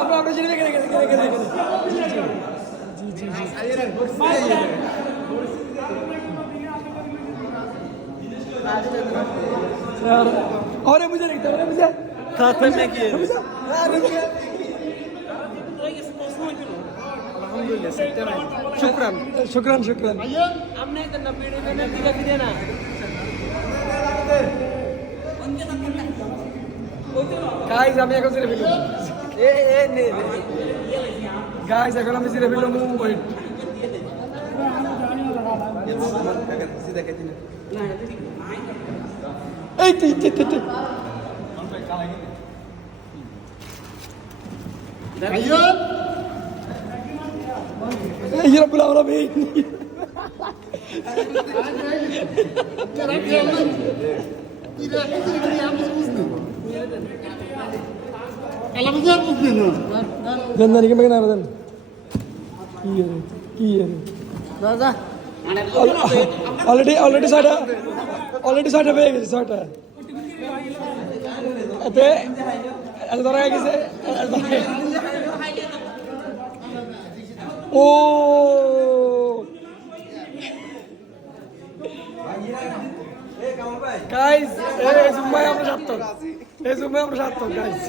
আমরা জি और मुझे नहीं था मुझे साथ में की शुक्रान शुक्रान शुक्रान हमने तो 90 मिनट दिखा देना गाइस আমি এখন সিরে ফেললাম এ নে গাইস এখন আমি সিরে ফেললাম ওয়েট এই তুই ভাইয়া এই রব্বুল আলামিন জন্দানি কে মেগনা দেন কি দাদা অলরেডি সাটা পেয়ে গেছে সাটা এতে এত ধরা গেছে ও গাইস এই জুম্মাই আমরা সার্থক গাইস